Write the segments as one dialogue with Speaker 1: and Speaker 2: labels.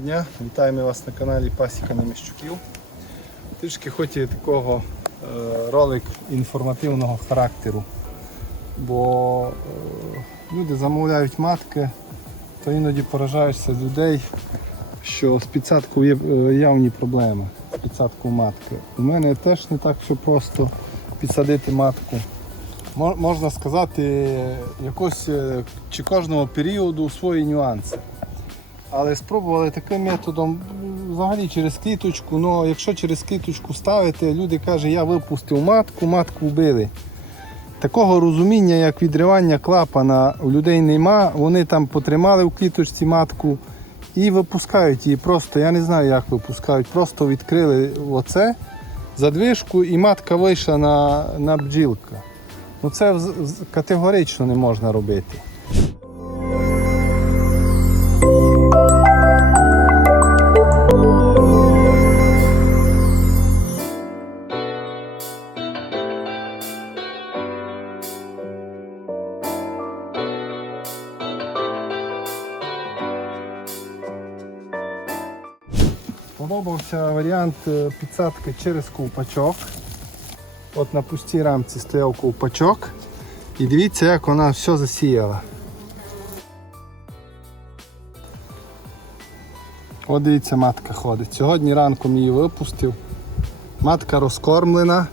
Speaker 1: дня, вітаємо вас на каналі Пасіка на Міщуків. Трішки хоч і такого е, ролик інформативного характеру, бо е, люди замовляють матки, то іноді поражаєшся людей, що з підсадкою є е, явні проблеми. З підсадкою матки. У мене теж не так, що просто підсадити матку. Можна сказати, якось чи кожного періоду свої нюанси. Але спробували таким методом взагалі через кліточку. Ну, якщо через кліточку ставити, люди кажуть, я випустив матку, матку вбили. Такого розуміння, як відривання клапана, у людей нема. Вони там потримали в кліточці матку і випускають її. Просто я не знаю, як випускають. Просто відкрили оце задвижку і матка вийшла на, на бджілка. Ну це категорично не можна робити. Подобався варіант е, підсадки через ковпачок. От на пустій рамці стояв ковпачок. І дивіться, як вона все засіяла. От дивіться, матка ходить. Сьогодні ранком її випустив. Матка розкормлена.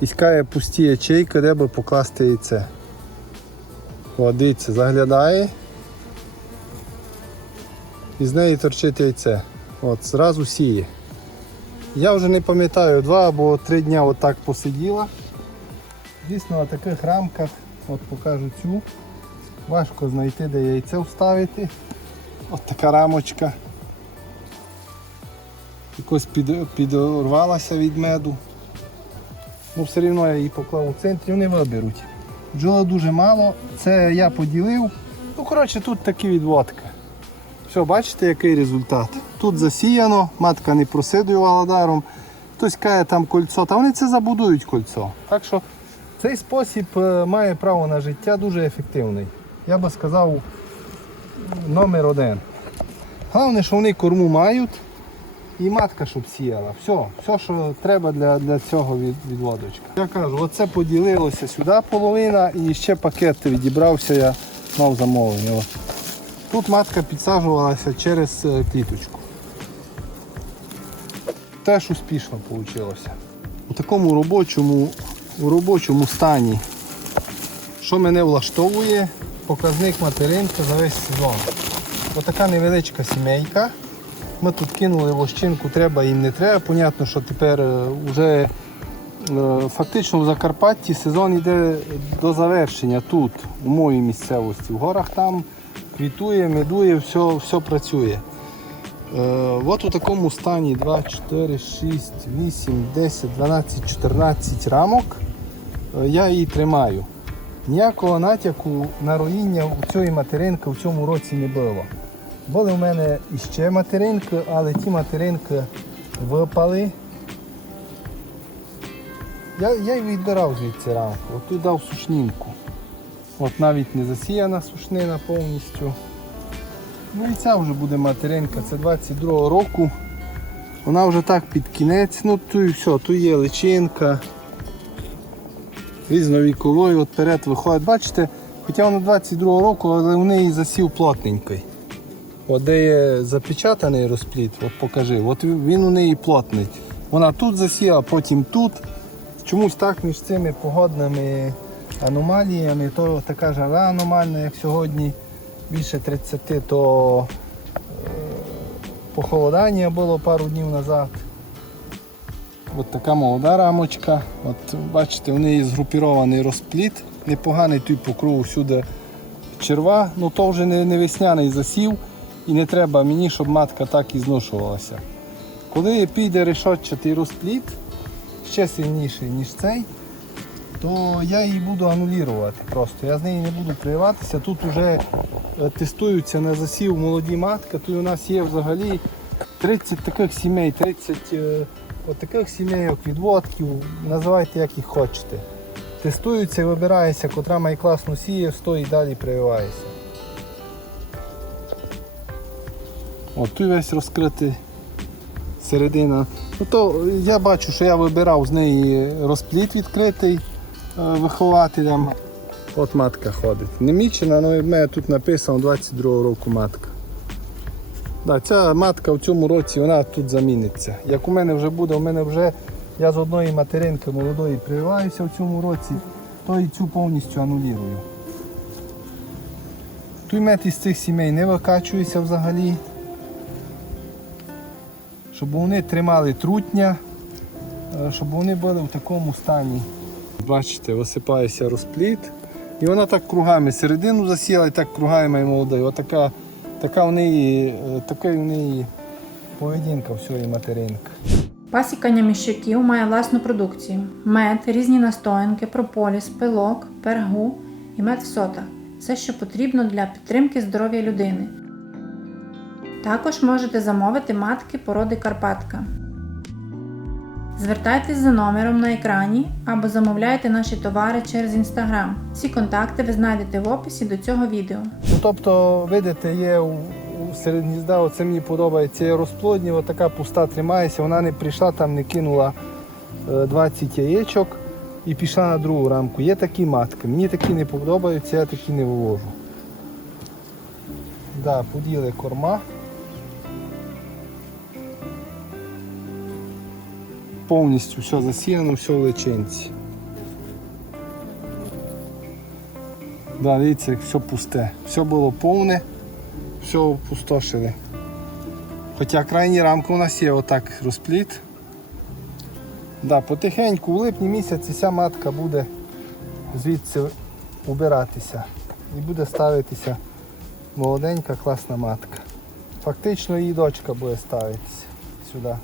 Speaker 1: Іскає пусті ячейки, де би покласти яйце. От дивіться, заглядає. І з неї торчить яйце. От, зразу сіє. Я вже не пам'ятаю, два або три дня отак посиділа. Дійсно, на таких рамках, от покажу цю, важко знайти, де яйце вставити. От така рамочка. Якось під, підорвалася від меду. Ну, все одно я її поклав у центрі, вони виберуть. Бджола дуже мало, це я поділив. Ну, коротше, тут такі відводки. Все, бачите, який результат. Тут засіяно, матка не просидувала даром. Хтось каже там кольцо, та вони це забудують кольцо. Так що цей спосіб е, має право на життя дуже ефективний. Я би сказав, номер один. Головне, що вони корму мають і матка, щоб сіяла. Все, все що треба для, для цього від, відводочка. Я кажу, оце поділилося сюди половина і ще пакет відібрався, я мав замовлення. Тут матка підсаджувалася через е, кліточку. Теж успішно вийшло. У такому робочому, у робочому стані, що мене влаштовує, показник материнки за весь сезон. Отака невеличка сімейка. Ми тут кинули вощинку, треба їм не треба. Понятно, що тепер вже фактично в Закарпатті сезон йде до завершення тут, у моїй місцевості. В горах там квітує, медує, все, все працює. Е, от у такому стані 2, 4, 6, 8, 10, 12, 14 рамок е, я її тримаю. Ніякого натяку на руїння у цієї материнки в цьому році не було. Були в мене іще материнки, але ті материнки випали. Я, я відбирав звідси рамку. От тут дав сушнінку. От навіть не засіяна сушнина повністю. Ну і ця вже буде материнка, це 22-го року. Вона вже так під кінець, ну тут і все, тут є личинка. Різновіковою от вперед виходить. Бачите, хоча вона 22-го року, але в неї засів плотненький. От де є запечатаний розпліт, от покажи, от він у неї плотний. Вона тут засіяла, потім тут. Чомусь так між цими погодними аномаліями, то така жара аномальна, як сьогодні, більше 30, то е, похолодання було пару днів назад. От така молода рамочка. От бачите, в неї згрупірований розпліт, непоганий той по кругу всюди черва, ну то вже не, не весняний засів і не треба мені, щоб матка так і зношувалася. Коли піде решетчатий розпліт, ще сильніший, ніж цей, то я її буду анулювати просто. Я з нею не буду прививатися. Тут вже е, тестуються на засів молоді матки. Тут у нас є взагалі 30 таких сімей, 30 е, от таких сімейок, відводків, називайте як їх хочете. Тестуються і вибирається, котра має класно сіє, з тої далі прививається. От тут весь розкритий середина. Ну, то я бачу, що я вибирав з неї розпліт відкритий вихователям. От матка ходить. Не мічена, але в мене тут написано 22 року матка. Да, ця матка в цьому році вона тут заміниться. Як у мене вже буде, у мене вже я з одної материнки молодої прививаюся в цьому році, то і цю повністю анулірую. Той мед із цих сімей не викачується взагалі. Щоб вони тримали трутня, е, щоб вони були в такому стані. Бачите, висипається розпліт. І вона так кругами середину засіла і так кругами молодою. Отака, така в неї, е, така в неї поведінка всієї материнки.
Speaker 2: Пасіка няміщуків має власну продукцію: мед, різні настоянки, прополіс, пилок, пергу і мед в сотах все, що потрібно для підтримки здоров'я людини. Також можете замовити матки породи Карпатка. Звертайтесь за номером на екрані або замовляйте наші товари через інстаграм. Всі контакти ви знайдете в описі до цього відео.
Speaker 1: Ну, тобто, видите, є у, у серед гнізда, оце мені подобається, є розплодні, отака пуста тримається, вона не прийшла, там не кинула е, 20 яєчок і пішла на другу рамку. Є такі матки. Мені такі не подобаються, я такі не вивожу. Да, поділи корма. Повністю все засіяно, все в личинці. Да, дивіться, як все пусте. Все було повне, все опустошили. Хоча крайні рамки у нас є отак розпліт. Да, потихеньку у липні місяці ця матка буде звідси убиратися і буде ставитися молоденька класна матка. Фактично її дочка буде ставитися сюди.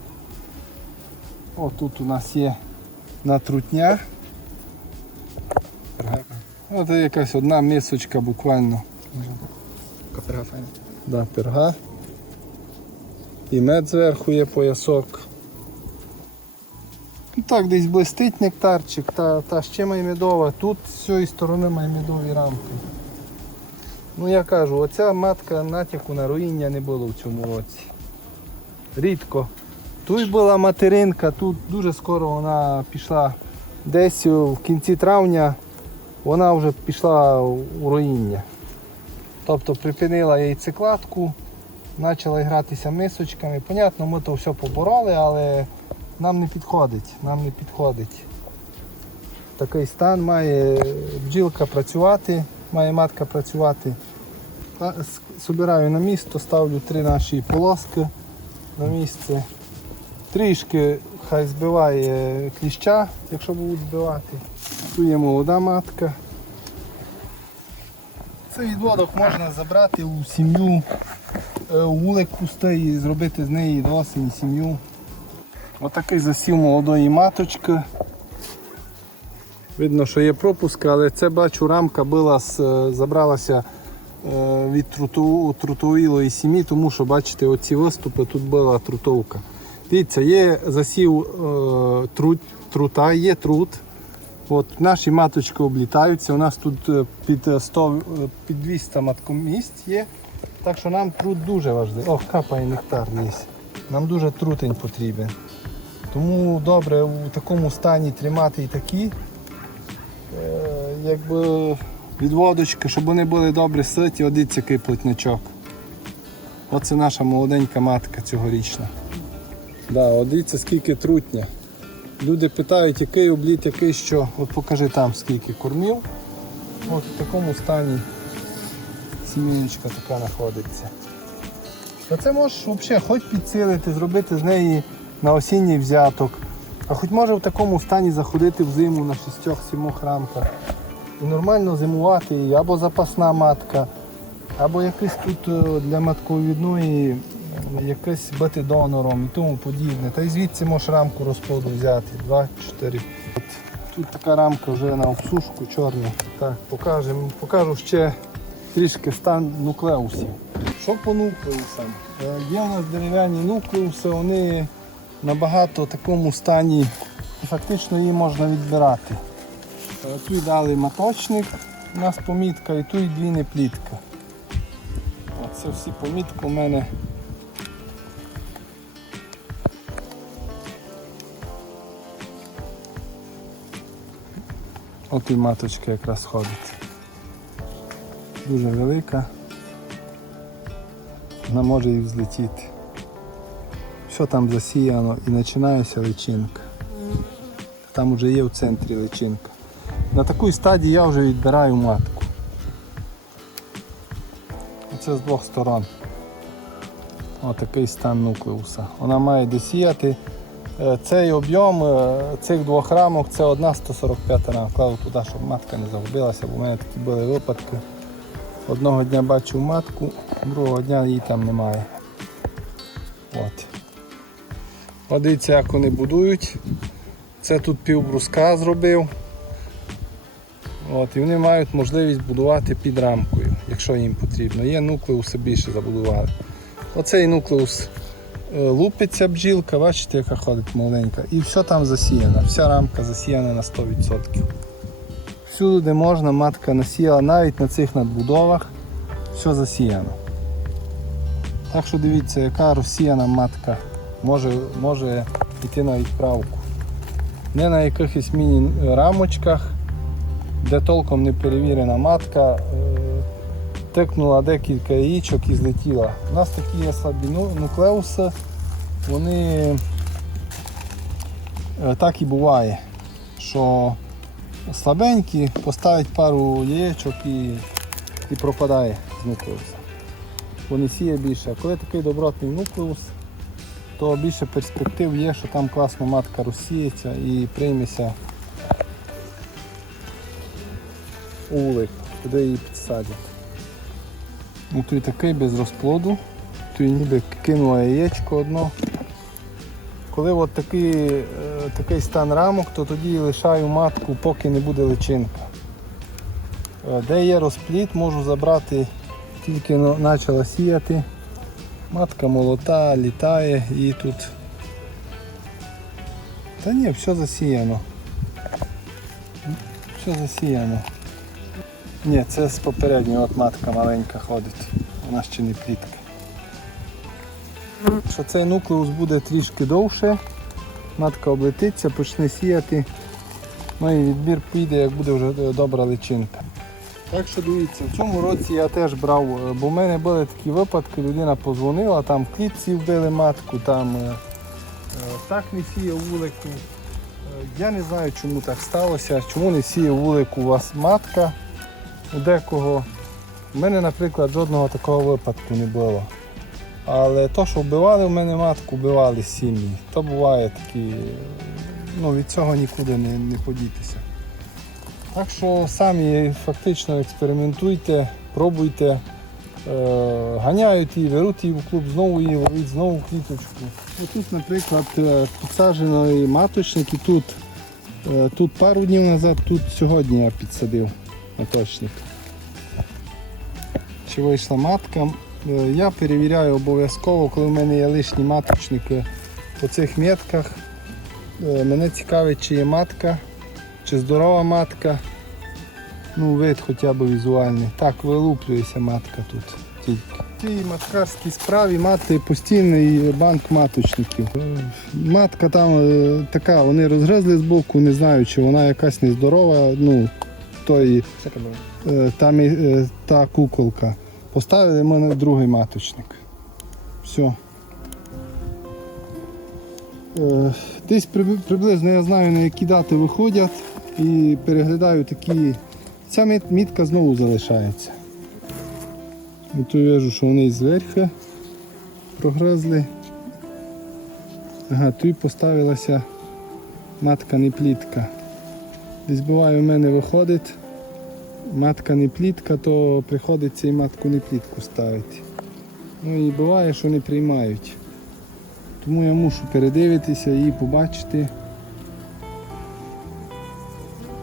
Speaker 1: О, тут у нас є натрутня. Ось якась одна мисочка буквально.
Speaker 3: Каперга файна.
Speaker 1: Да, перга. І мед зверху є поясок. Ну, Так, десь блистить нектарчик, та, та ще має медова. Тут з цієї сторони має медові рамки. Ну я кажу, оця матка натяку на руїння не було в цьому році. Рідко. Тут була материнка, тут дуже скоро вона пішла десь в кінці травня, вона вже пішла у руїння. Тобто припинила яйцекладку, почала гратися мисочками. Понятно, ми то все побороли, але нам не підходить. Нам не підходить. Такий стан має бджілка працювати, має матка працювати. Собираю на місто, ставлю три наші полоски на місце. Трішки хай збиває кліща, якщо будуть збивати. Тут є молода матка. Цей відводок можна забрати у сім'ю, е, вулик пустий і зробити з неї до осені сім'ю. Отакий засів молодої маточки. Видно, що є пропуск, але це бачу рамка була е, забралася е, від трутовілої сім'ї, тому що бачите, оці виступи тут була трутовка. Дивіться, є засів е, трут, трута, є трут. От Наші маточки облітаються. У нас тут е, під е, 100, е, під 200 маткомісць є. Так що нам труд дуже важливий. О, капає нектар ліс. Нам дуже трутень потрібен. Тому добре у такому стані тримати і такі е, якби відводочки, щоб вони були добре ситі, одиться який плотнячок. Оце наша молоденька матка цьогорічна. Да, от дивіться, скільки трутня. Люди питають, який обліт, який що. От покажи там скільки кормів. От в такому стані сім'яночка така знаходиться. Та це можеш взагалі хоч підсилити, зробити з неї на осінній взяток. А хоч може в такому стані заходити в зиму на шістьох-сімох рамках. І нормально зимувати, і або запасна матка, або якийсь тут е, для матковідної якесь бити донором і тому подібне. Та й звідси можеш рамку розплоду взяти. 2-4. От Тут така рамка вже на обсушку чорна. Так, покажемо, покажу ще трішки стан нуклеусів. Що по нуклеусам? Е, Є у нас дерев'яні нуклеуси, вони набагато такому стані, фактично її можна відбирати. Е, Тут дали маточник, у нас помітка, і тут дві неплітка. Це всі помітки у мене От і маточка якраз ходить. Дуже велика. Вона може і взлетіти. Все там засіяно і починається личинка. Там вже є в центрі личинка. На такій стадії я вже відбираю матку. Оце з двох сторон. Отакий стан нуклеуса. Вона має досіяти. Е, Цей об'єм е, цих двох рамок це одна 145 рамка. Кладу туди, щоб матка не загубилася, бо в мене такі були випадки. Одного дня бачив матку, другого дня її там немає. От. От дивіться, як вони будують. Це тут півбруска зробив. От, і вони мають можливість будувати під рамкою, якщо їм потрібно. Є нуклеуси більше забудували. Оцей нуклеус лупиться бджілка, бачите, яка ходить маленька. І все там засіяно. Вся рамка засіяна на 100%. Всюди, де можна, матка насіяла, навіть на цих надбудовах, все засіяно. Так що дивіться, яка розсіяна матка може, може йти на відправку. Не на якихось міні-рамочках, де толком не перевірена матка, е, декілька яєчок і злетіла. У нас такі є слабі ну- нуклеуси, вони е, так і буває, що слабенькі, поставить пару яєчок і, і пропадає з нуклеуса. Вони сіє більше. А коли такий добротний нуклеус, то більше перспектив є, що там класно матка розсіється і прийметься улик, куди її підсадять. Ну, той такий без розплоду, той ніби кинула яєчко одно. Коли от такий, е, такий стан рамок, то тоді лишаю матку, поки не буде личинка. Е, Де є розплід, можу забрати, тільки почала сіяти. Матка молота, літає і тут. Та ні, все засіяно. Все засіяно. Ні, це з попередньої от матка маленька ходить. Вона ще не плітка. Що цей нуклеус буде трішки довше, матка облетиться, почне сіяти. Ну і відбір піде, як буде вже добра личинка. Так що дивіться, в цьому році я теж брав, е, бо в мене були такі випадки, людина позвонила, там в клітці вбили матку, там е, е, так не сіяв вулику. Е, Я не знаю, чому так сталося, чому не сіяв вулику у вас матка у декого. У мене, наприклад, жодного такого випадку не було. Але то, що вбивали в мене матку, вбивали сім'ї. То буває такі, ну від цього нікуди не, не подітися. Так що самі фактично експериментуйте, пробуйте, е, ганяють її, беруть її в клуб, знову її ловить, знову квіточку. Тут, наприклад, е, підсаджений маточник і тут, е, тут пару днів назад, тут сьогодні я підсадив маточник. Чи вийшла матка? Е, Я перевіряю обов'язково, коли в мене є лишні маточники по цих метках. Е, Мене цікавить, чи є матка, чи здорова матка. Ну, вид хоча б візуальний. Так, вилуплюється матка тут тільки. В цій маткарській справі мати постійний банк маточників. Е, Матка там така, вони розгризли з боку, не знаю, чи вона якась нездорова. Ну, той, е, там і, е, та куколка. Поставили мене другий маточник. Все. Десь приблизно я знаю на які дати виходять і переглядаю такі. Ця мітка знову залишається. Тут я вижу, що вони зверху прогризли. Ага, тут поставилася матка не плітка. Десь буває у мене виходить, матка не плітка, то приходиться і матку не плітку ставити. Ну і буває, що не приймають. Тому я мушу передивитися і побачити.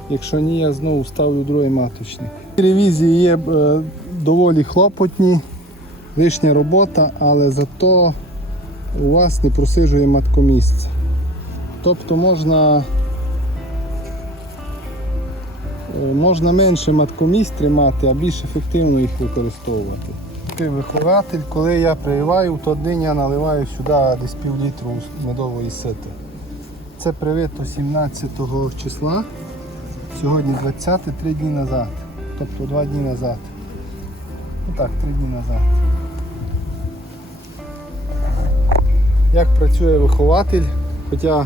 Speaker 1: Якщо ні, я знову ставлю другий маточник. Ревізії є е, доволі хлопотні, лишня робота, але зато у вас не просижує маткомісце. Тобто можна, можна менше маткомісць тримати, а більш ефективно їх використовувати. Вихователь, коли я прививаю, в той день я наливаю сюди десь пів літру медової сити. Це привито 17 числа. Сьогодні 20, 3 дні назад. Тобто 2 дні назад. Ну так, 3 дні назад. Як працює вихователь, хоча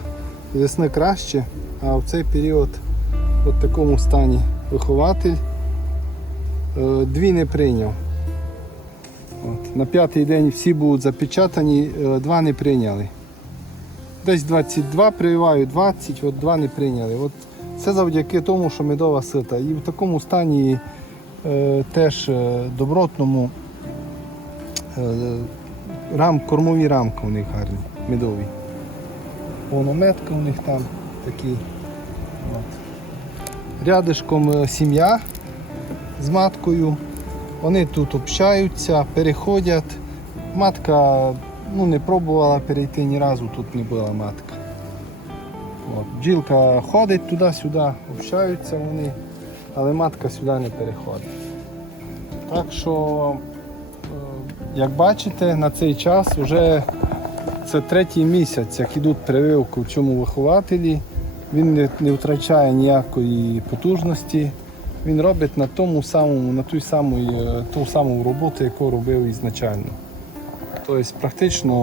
Speaker 1: весни краще, а в цей період в такому стані вихователь е, дві не прийняв. От. На п'ятий день всі будуть запечатані, е, два не прийняли. Десь 22 прививаю, 20, от два не прийняли. От це завдяки тому, що медова сита. І в такому стані е, теж е, добротному е, рам, кормові рамки у них гарні, медові. Повнометка у них там такі. От. Рядишком е, сім'я з маткою. Вони тут общаються, переходять. Матка ну, не пробувала перейти ні разу, тут не була матка. От. Бджілка ходить туди-сюди, общаються вони, але матка сюди не переходить. Так що, е, як бачите, на цей час вже це третій місяць, як ідуть прививки в цьому вихователі. Він не, не втрачає ніякої потужності. Він робить на тому самому, на ту саму, ту саму роботу, яку робив ізначально. Тобто практично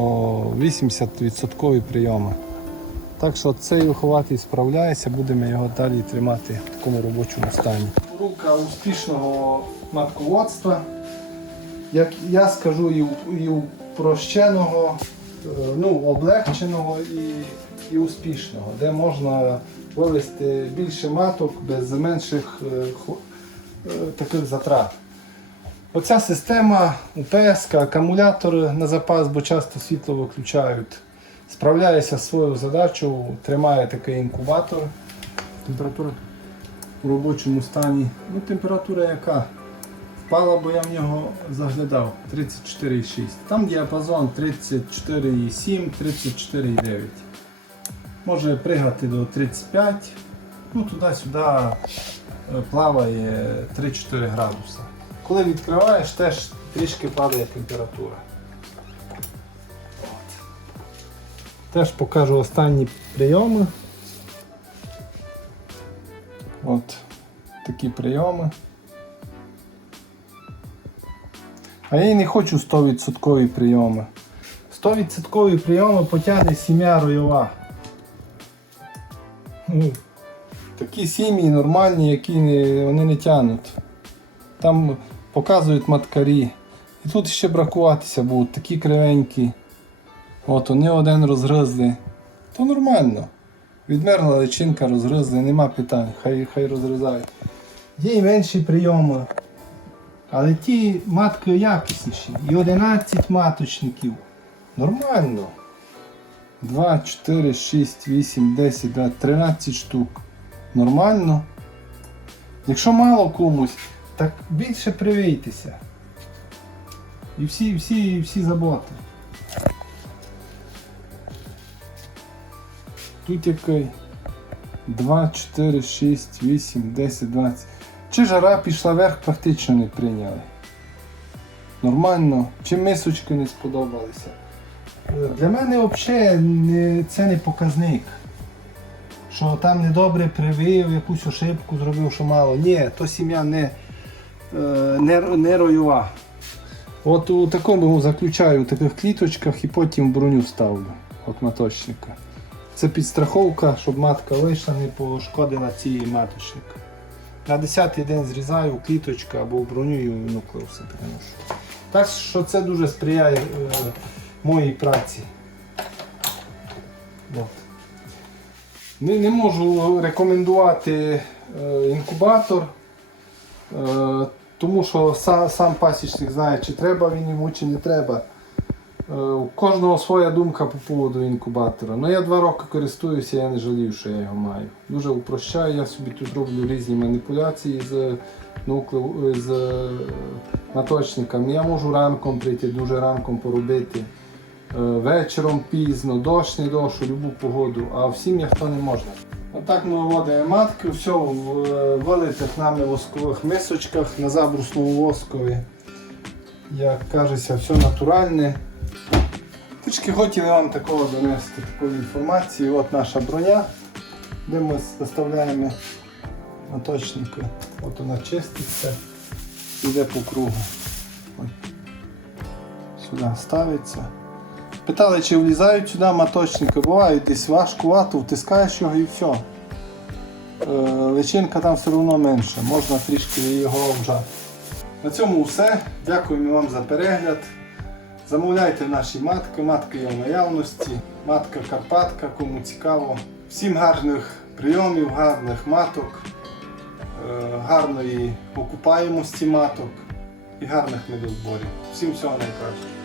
Speaker 1: 80% прийоми. Так що цей вихователь справляється, будемо його далі тримати в такому робочому стані. Рука успішного матководства, як я скажу, і упрощеного, е, ну, облегченого і, і успішного, де можна вивести більше маток без менших е, е, таких затрат. Оця система УПС, акумулятор на запас, бо часто світло виключають. Справляється зі своєю задачею, тримає такий інкубатор
Speaker 3: Температура.
Speaker 1: у робочому стані. Ну, температура яка? Впала, бо я в нього заглядав 34,6. Там діапазон 34,7, 34,9. Може пригати до 35. Ну, туди-сюди е, плаває 3-4 градуси. Коли відкриваєш, теж трішки падає температура. От. Теж покажу останні прийоми. От такі прийоми. А я і не хочу 100% прийоми. 100% прийоми потягне сім'я ройова. Такі сім'ї нормальні, які не, вони не тягнуть. Там показують маткарі. І тут ще бракуватися будуть, такі кривенькі. От вони один розгризли. То нормально. Відмерла личинка, розгризли, нема питань, хай, хай розгризають. Є і менші прийоми. Але ті матки якісніші. І 11 маточників. Нормально. 2, 4, 6, 8, 10, 12, 13 штук. Нормально. Якщо мало комусь, так більше привійтеся. І всі, всі, всі заботи. Тут який? 2, 4, 6, 8, 10, 20. Чи жара пішла вверх, практично не прийняли. Нормально. Чи мисочки не сподобалися. Для мене взагалі це не показник. Що там недобре привив, якусь ошибку зробив, що мало. Ні, то сім'я не, е, не, не ройова. От у такому заключаю у таких кліточках і потім броню ставлю. От маточника. Це підстраховка, щоб матка вийшла, не пошкодила ці маточника. На 10-й день зрізаю кліточку або в броню і в нуклеуси переношу. Так що це дуже сприяє е, моїй праці. От. Не, не можу рекомендувати е, інкубатор, е, тому що сам, сам пасічник знає, чи треба він йому, чи не треба. Е, У кожного своя думка по поводу інкубатора. Ну я два роки користуюся, я не жалію, що я його маю. Дуже упрощаю, я собі тут роблю різні маніпуляції з, нуклеу, з е, наточниками. Я можу ранком прийти, дуже ранком поробити. Е, Вечором пізно, дощ, не дощ, у любу погоду, а в сім'ях то не можна. Отак ми виводимо матки, все в е, вилитих нами воскових мисочках на забрусному воскові. Як кажеться, все натуральне. Трішки хотіли вам такого донести такої інформації. От наша броня, де ми заставляємо Маточника. От вона чиститься, йде по кругу. Ой. Сюди ставиться. Питали, чи влізають сюди маточники. Буває десь важкувато, втискаєш його і все. Личинка там все одно менше, можна трішки його обжати. На цьому все. Дякуємо вам за перегляд. Замовляйте наші матки, матки є в наявності. Матка Карпатка, кому цікаво. Всім гарних прийомів, гарних маток, е, гарної окупаємості маток і гарних медозборів. Всім всього найкращого.